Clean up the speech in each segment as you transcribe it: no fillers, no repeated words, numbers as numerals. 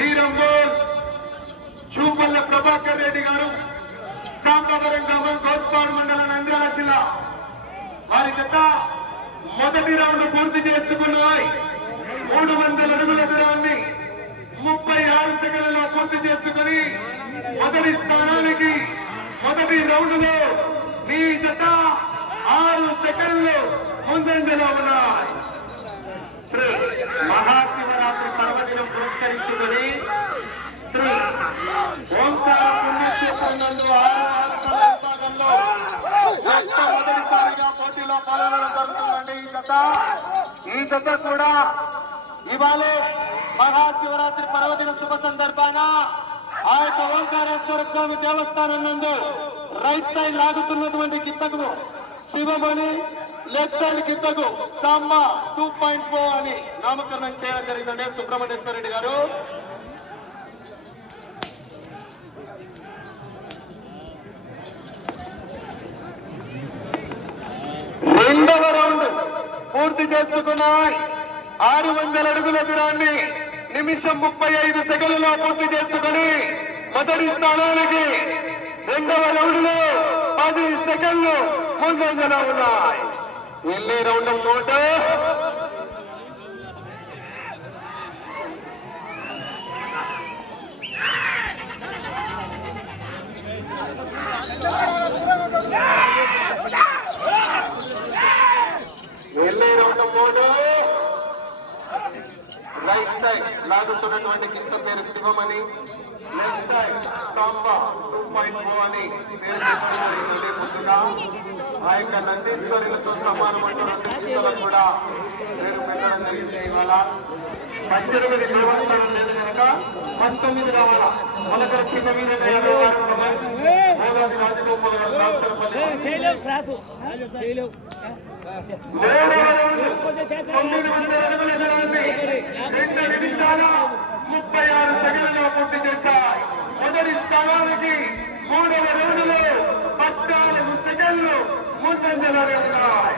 శ్రీరంబోల్ చూపల్ల ప్రభాకర్ రెడ్డి గారు సాంబవరం గ్రామం గోత్పాడు మండలం నంద్యాల జిల్లా వారి జత మొదటి రౌండ్ పూర్తి చేసుకున్నాయి. 300 అడుగుల దూరాన్ని 36 సెకండ్లలో పూర్తి చేసుకుని మొదటి స్థానానికి మొదటి రౌండ్ లో మీ జత 6 సెకండ్లు ముందంజలో ఉన్నాయి. మహాశివరాత్రి పర్వదినం పురస్కరించుకుని శ్రీ ఓంకార పుణ్యక్షేత్రంలో 6 విభాగంలో మొదటిసారిగా పోటీలో పాల్గొనడం జరుగుతుందండి. ఈ జత కూడా ఇవాళ మహాశివరాత్రి పర్వదిన శుభ సందర్భాన ఆ యొక్క ఓంకారేశ్వర స్వామి దేవస్థానం నందు రైట్ సైడ్ లాగుతున్నటువంటి గిత్తకు శివమణి, లెఫ్ట్ సైడ్ గిత్తకు సాంబ 2.4 అని నామకరణం చేయడం జరిగిందండి సుబ్రహ్మణ్యేశ్వర రెడ్డి గారు. రెండవ రౌండ్ పూర్తి చేసుకున్నాయి. 600 అడుగుల దూరాన్ని నిమిషం 35 సెకండ్లలో పూర్తి చేసుకుని మొదటి స్థానానికి రెండవ రౌండ్ లో 10 సెకండ్లు ముందంజలో ఉన్నాయి. వెళ్ళే రౌండ్ నోట రైట్ సైడ్ లాగుతున్నటువంటి కింద పేరు శివమణి, లెఫ్ట్ సైడ్ సాంబా 2.4 అని పేరు చెప్తున్నారు. ముందుగా ఆ యొక్క నందీశ్వరులతో సమానం అంటూ 2 కిందలకు కూడా పేరు పెట్టడం జరిగింది. ఇవాళ 18 దేవస్థానం లేదు కనుక 19 రావాల. మనకు చిన్న మీద రాజగోపాల్ గారు 2 నిమిషాల 36 సెకండ్లలో పూర్తి చేస్తాయి. మొదటి స్థానానికి 3వ రౌండ్లో 14 సెకండ్లు ముందంజలో ఉన్నాయి.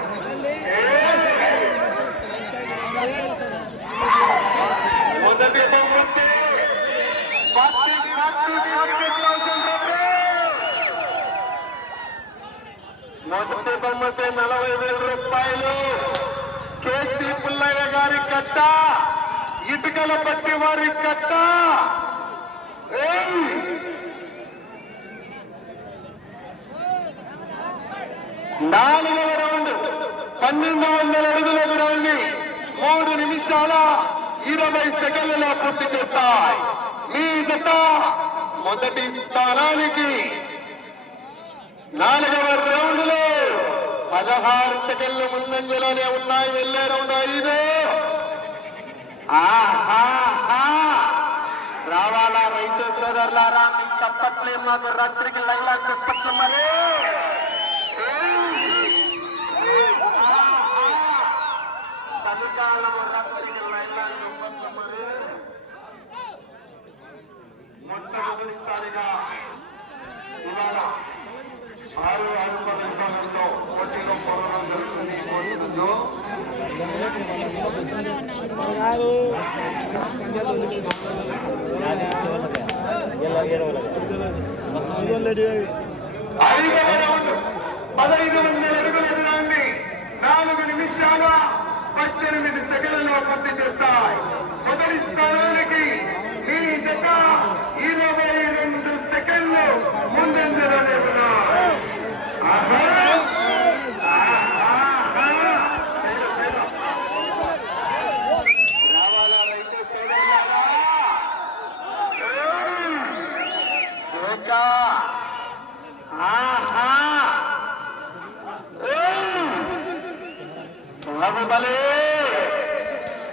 మొదటి బహుమతి మొదటి బహుమతి 40,000 రూపాయలు. కేసీ పుల్లయ్య గారి కట్ట, ఇటుకల పట్టి వారి కట్ట. 4వ రౌండ్ 1200 అడుగుల దూరాన్ని 3 నిమిషాల 20 సెకండ్లలో పూర్తి చేస్తాయి. మీ జత మొదటి స్థానానికి 4వ రౌండ్ లో 16 సెకండ్లు ముందంజలోనే ఉన్నాయి. వెళ్ళే రౌండ్ 5. రావాలా రైతు సోదరులారా, మీ చప్పట్లే మాకు రాత్రికి లైలా చప్పట్లు. మరి చలికాలం రాత్రికి లైలా చప్పట్లు. మరి మొట్టమొదటిసారిగా ఇవాళ 6 విభాగంలో పోటీలో పాల్గొనడం జరుగుతుంది. పోటీలో ఐదవ రౌండ్ 1500 అడుగుల దూరాన్ని 4 నిమిషాల 18 సెకండ్లలో పూర్తి చేస్తాయి. మొదటి స్థానానికి ఈ జత 22 సెకండ్లు ముందంజలోనే ఉన్నాయి.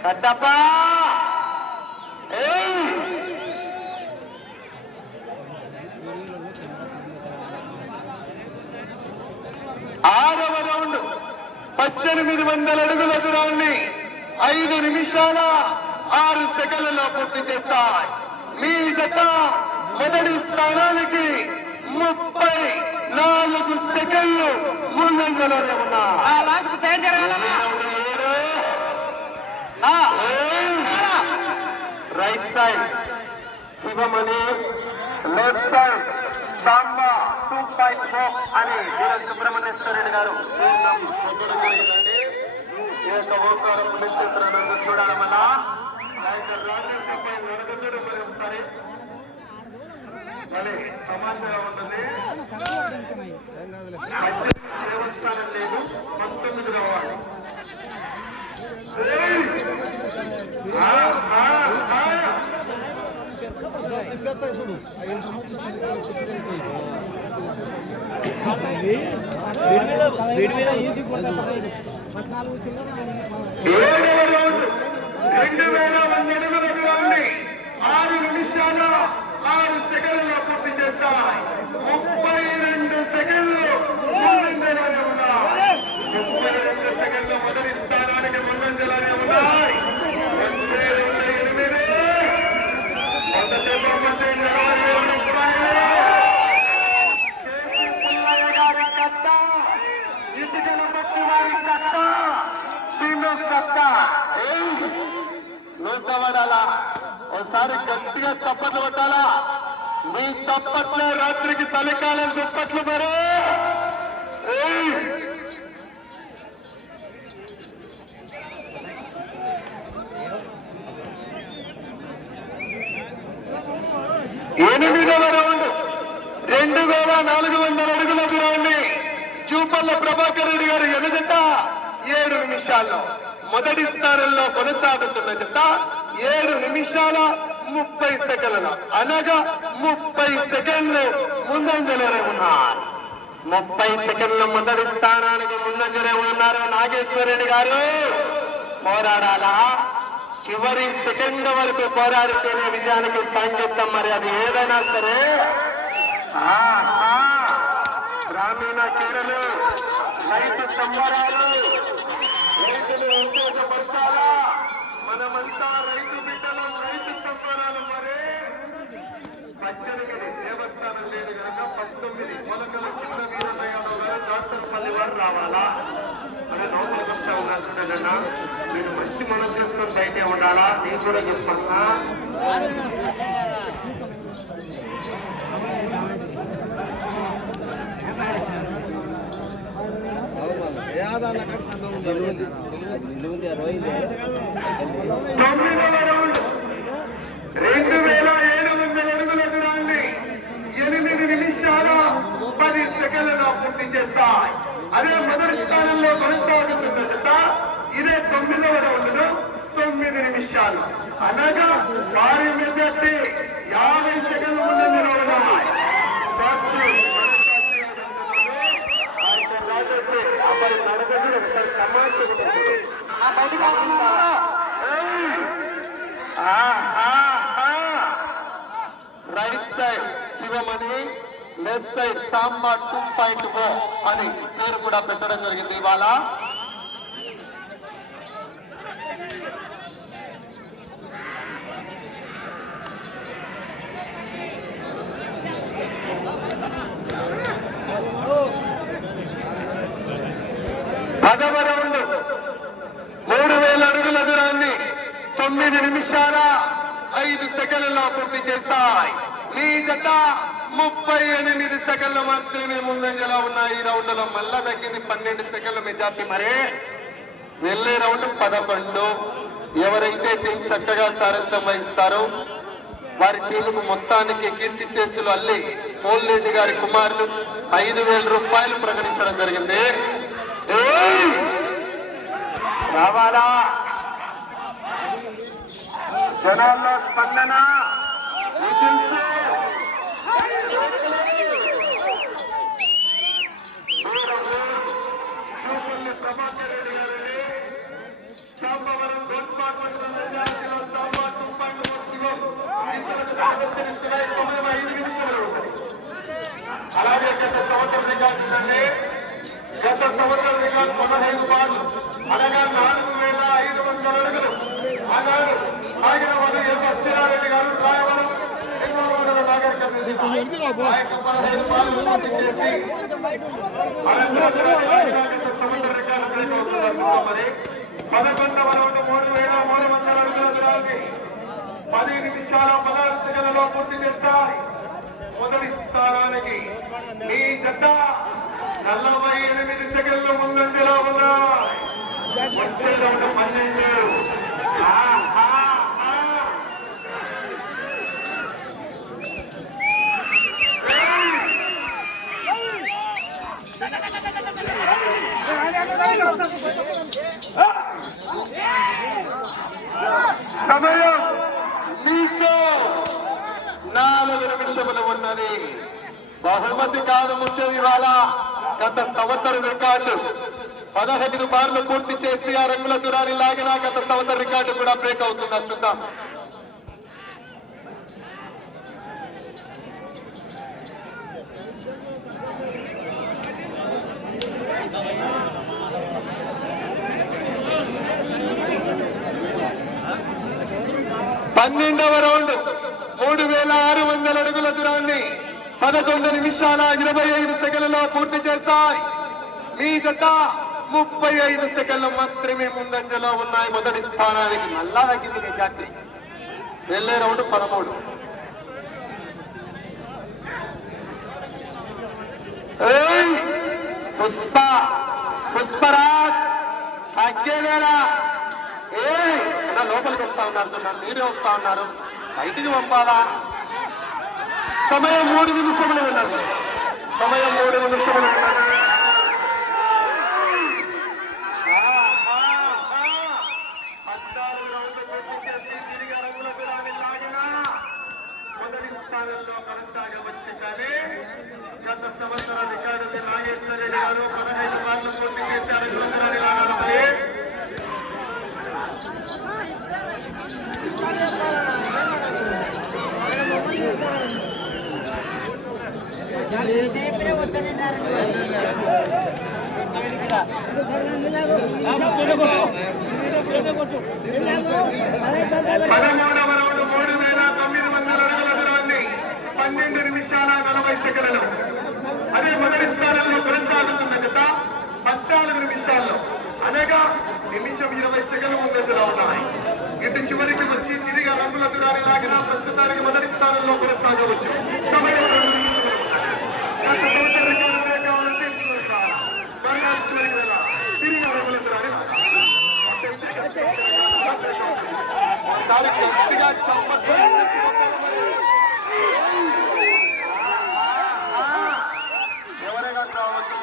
కట్టప్ప 6వ రౌండ్ 1800 అడుగుల దూరాన్ని 5 నిమిషాల 6 సెకండ్లలో పూర్తి చేస్తాయి. మీ జత మొదటి స్థానానికి 34 సెకండ్లు ముందంజలోనే ఉన్నాయి. Right side Sivamani, left side Samba 2.4 అని వీర సుబ్రహ్మణ్యేశ్వర రెడ్డి గారు ఈ యొక్క ఓంకారం పుణ్యక్షేత్రాన్ని చూడాలి. మళ్ళా నడగదుడు మరి ఒకసారి మళ్ళీ తమాషాగా ఉంటుంది. దేవస్థానం లేదు, 19 కావాలి. చూడు స్పీడ్ మీద ఈజీ 6 నిమిషాల 6 సెకండ్లలో పూర్తి చేస్తాయి. 32 సెకండ్లు 32 సెకండ్ల మొదటి స్థానానికి ముందంజలానే ఉన్నాయి. నూతవడాలా ఒకసారి గట్టిగా చప్పట్లు కొట్టాలా. మీ చప్పట్లే రాత్రికి చలికాలం దుప్పట్లు మరి. 8వ రౌండ్ 2400 అడుగుల దూరాన్ని జూపల్ల ప్రభాకర్ రెడ్డి గారు ఎదుట 7 నిమిషాల్లో మొదటి స్థానంలో కొనసాగుతున్న జత 7 నిమిషాల 30 సెకండ్లు అనగా 30 సెకండ్లు ముందంజలే ఉన్నారు. 30 సెకండ్ల మొదటి స్థానానికి ముందంజలే ఉన్నారు నాగేశ్వరరెడ్డి గారు. పోరాడాలా, చివరి సెకండ్ వరకు పోరాడితేనే విజయానికి సంకేతం. మరి అది ఏదైనా సరే గ్రామీణ క్రీడలు, రైతు సంబరాలు, రైతులు ఉత్తేజపరచాలా. మనమంతా రైతు బిడ్డలు, రైతు సంబరాలు. మరి 18 దేవస్థానం లేదు కనుక 19 మొలకల చిన్న వీరయ్య యాదవ్ గారు డాక్టర్ పల్లి వారు రావాలా. అదే లోపలికి వస్తా ఉన్నా మీరు మంచి మనం చేసుకొని బయటే ఉండాలా. నేను కూడా చెప్పన్నా పూర్తి చేస్తాయి. అదే మొదటి స్థానంలో కొనసాగుతున్న జత ఇదే 9వ రౌండ్లో 9 నిమిషాలు అనగా భారీ మెజార్టీ 50 సెకండ్ల ముందు నిలబడ్డాయి. Right side Sivamani, left side Samba 2.4 అని పేరు కూడా పెట్టడం జరిగింది. ఇవాళ పదవ రౌండ్ 3000 అడుగుల దూరాన్ని 9 నిమిషాల 5 సెకండ్లలో పూర్తి చేస్తాయి. మీ జత 38 సెకండ్లు మాత్రమే ముందంజలా ఉన్నాయి. ఈ రౌండ్ లో మళ్ళా తగ్గింది 12 సెకండ్ల మెజార్టీ. మరే వెళ్లే రౌండ్ 11. ఎవరైతే టీం చక్కగా సారథ్యం వహిస్తారో వారి టీముకు మొత్తానికి కీర్తి శేషులు అల్లి పోల్రెడ్డి గారి కుమారులు 5000 రూపాయలు ప్రకటించడం జరిగింది. రావాలా, జనాల్లో స్పందన. చూపల్లి ప్రభాకర్ రెడ్డి గారిని సాంబవరం సమయం 5 నిమిషాలు ఉంటుంది. అలాగే గత సంవత్సరం రికార్డు ఉందండి. గత సంవత్సరం రికార్డు 15 బార్లు అనగా 4500 అడుగులు. ఆనాడు ఆగిన వారు ఎం శ్రీరారెడ్డి గారు రాయవరం నాగర్ కమిటీ 15 బార్లు పూర్తి చేసి సంవత్సరం రికార్డు బ్రేక్ అవుతున్నారు. మరి 11వ రౌండ్ 3300 అడుగుల దూరాన్ని 10 నిమిషాల 16 సెకండ్ల సెకండ్లలో పూర్తి చేస్తాయి. మొదటి స్థానానికి మీ జత 48 సెకండ్లు ముందంజలో ఉన్నాయి. వచ్చే రౌండ్ 12. సమయం మీకు 4 నిమిషములు ఉన్నది. బహుమతి కాదు ముఖ్యం. ఇవాళ గత సంవత్సరం రికార్డు 15 బార్లు పూర్తి చేసి ఆ రంగుల దూరాన్ని లాగిన గత సంవత్సరం రికార్డు కూడా బ్రేక్ అవుతుందా చూద్దాం. పన్నెండవ రౌండ్ 3600 అడుగుల దూరాన్ని 11 నిమిషాల 25 సెకండ్లలో పూర్తి చేశాయి. మీ జత 35 సెకండ్లు మాత్రమే ముందంజలో ఉన్నాయి. మొదటి స్థానానికి మళ్ళా తగ్గింది జాతి. వెళ్ళే రౌండ్ 13. పుష్పరాజ్ అగ్గేనేరా. లోపలికి వస్తా ఉన్నారు, మీరే వస్తా ఉన్నారు, బయటికి పంపాలా? సమయం 3 నిమిషములు ఉన్నది. సమయం 3 నిమిషములు ఉన్నది. తిరిగి రంగుల దూరాన్ని లాగినా మొదటి స్థానంలో కొనసాగవచ్చు. కానీ గత సంవత్సరం రికార్డు నాగేశ్వర రెడ్డి గారు 15 బార్లు పూర్తి చేసి రంగుల దూరాన్ని లాగాలి. పదమూడవ రౌండ్ 3900 అడుగుల దూరాన్ని 12 నిమిషాల 40 సెకండ్లలో. అదే మొదటి స్థానంలో కొనసాగుతున్న జత 14 నిమిషాల్లో, అనగా నిమిషం 20 సెకండ్లు ముందంజలో ఉన్నాయి. ఇటు చివరికి వచ్చి తిరిగి రంగుల దూరాన్ని లాగిన ప్రస్తుతానికి మొదటి స్థానంలో కొనసాగవచ్చు. సమయం 2 నిమిషాలు. గత సంవత్సరం రికార్డు కావాలంటే చివరికి వెళ్ళాలి. తిరిగి రంగుల దూరాన్ని లాగాలి. ఎవరైనా కావచ్చు,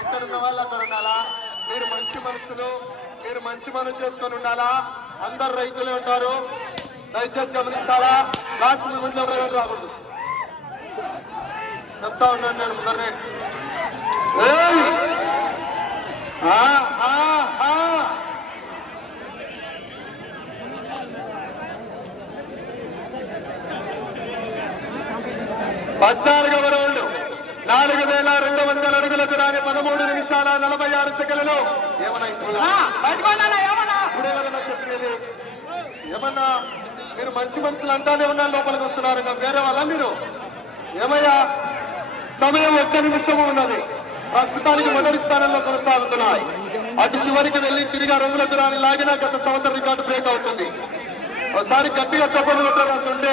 ఎక్కడున్న వాళ్ళు అక్కడ ఉండాలా. మీరు మంచి మనసులు, మీరు మంచి మనసు చేసుకొని ఉండాలా. అందరు రైతులే ఉంటారు, దయచేసి గమనించాలా. లాస్ట్ మూమెంట్ లో ఎవరైనా రాకూడదు. చెప్తా ఉన్నాను నేను ముందరనే. పద్నాలుగవ రౌండ్ 4200 అడుగుల దూరాన్ని 13 నిమిషాల 46 సెకండ్లలో. ఏమన్నా ఇప్పుడేమన్నా చెప్పినది? ఏమన్నా మీరు మంచి మనుషులు అంటానే ఉన్నా లోపలికి వస్తున్నారు, వేరే వాళ్ళ మీరు? ఏమయ్యా, సమయం 1 నిమిషము ఉన్నది. ప్రస్తుతానికి మొదటి స్థానంలో కొనసాగుతున్నాయి. అటు చివరికి వెళ్లి తిరిగి రంగుల దూరాన్ని లాగినా గత సంవత్సరం రికార్డు బ్రేక్ అవుతుంది. ఒకసారి గట్టిగా చెప్పలు కొట్టాలంటుంటే